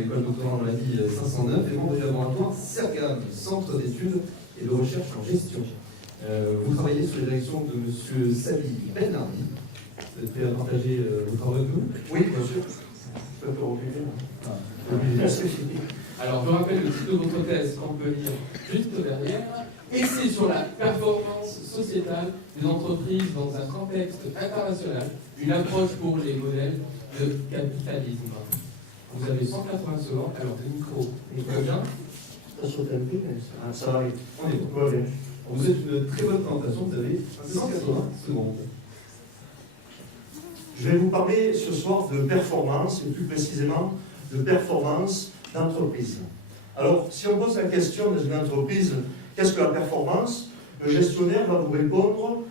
de l'école doctorale en la vie 509 et membre du laboratoire CERGAM, Centre d'études et de recherche en gestion. Vous travaillez sous la direction de M. Sally Benardi. Vous êtes prêt à partager vos travaux avec nous? Oui, bien sûr. Je peux reculer. Merci. Alors, je rappelle le titre de votre thèse qu'on peut lire juste derrière. Essai sur la performance sociétale des entreprises dans un contexte international, une approche pour les modèles de capitalisme. Vous avez 180 secondes. Alors, le micro bien. Ça saute un peu, mais ça arrive. On est bon. Ouais, bien. Vous êtes une très bonne présentation, vous avez 180 secondes. Je vais vous parler ce soir de performance, et plus précisément de performance d'entreprise. Alors, si on pose la question dans une entreprise, qu'est-ce que la performance? Le gestionnaire va vous répondre,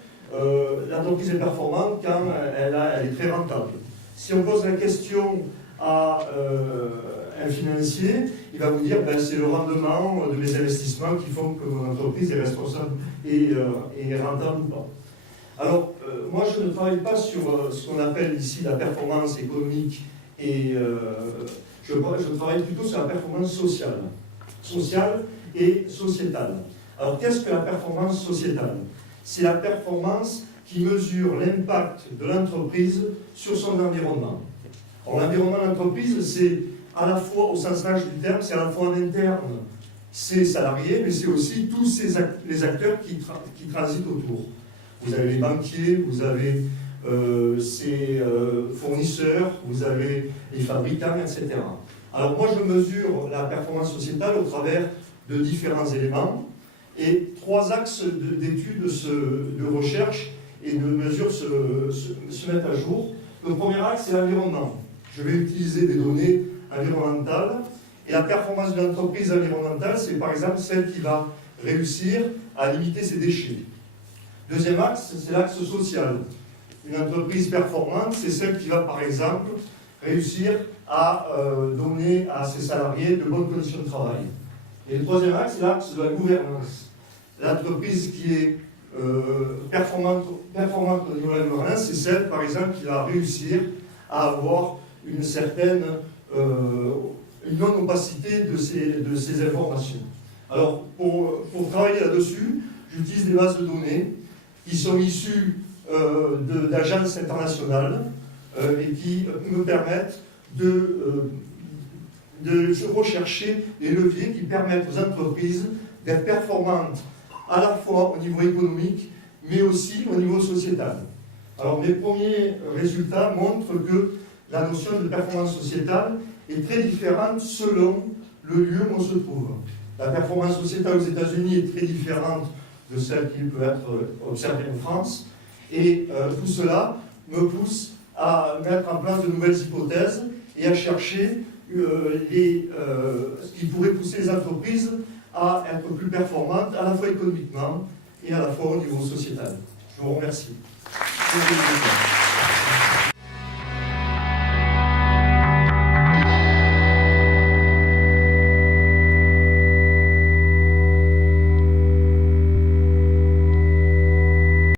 l'entreprise est performante quand elle est très rentable. Si on pose la question à un financier, il va vous dire c'est le rendement de mes investissements qui font que mon entreprise est responsable et rentable ou pas. Alors, moi je ne travaille pas sur ce qu'on appelle ici la performance économique et je travaille plutôt sur la performance sociale et sociétale. Alors, qu'est-ce que la performance sociétale? C'est la performance qui mesure l'impact de l'entreprise sur son environnement. Alors, l'environnement de l'entreprise, c'est à la fois, au sens large du terme, c'est à la fois en interne, ses salariés, mais c'est aussi tous les acteurs qui transitent autour. Vous avez les banquiers, vous avez ses fournisseurs, vous avez les fabricants, etc. Alors moi, je mesure la performance sociétale au travers de différents éléments et 3 axes d'études, de recherche et de mesure se mettent à jour. Le premier axe, c'est l'environnement. Je vais utiliser des données environnementales et la performance de l'entreprise environnementale, c'est par exemple celle qui va réussir à limiter ses déchets. Deuxième axe, c'est l'axe social. Une entreprise performante, c'est celle qui va par exemple réussir à donner à ses salariés de bonnes conditions de travail. Et le troisième axe, c'est l'axe de la gouvernance. L'entreprise qui est performante au niveau de la gouvernance, c'est celle, par exemple, qui va réussir à avoir une certaine non-opacité de ces informations. Alors, pour travailler là-dessus, j'utilise des bases de données qui sont issues d'agences internationales et qui me permettent de rechercher des leviers qui permettent aux entreprises d'être performantes à la fois au niveau économique, mais aussi au niveau sociétal. Alors mes premiers résultats montrent que la notion de performance sociétale est très différente selon le lieu où on se trouve. La performance sociétale aux États-Unis est très différente de celle qui peut être observée en France, et tout cela me pousse à mettre en place de nouvelles hypothèses et à chercher ce qui pourrait pousser les entreprises à être plus performantes, à la fois économiquement et à la fois au niveau sociétal. Je vous remercie.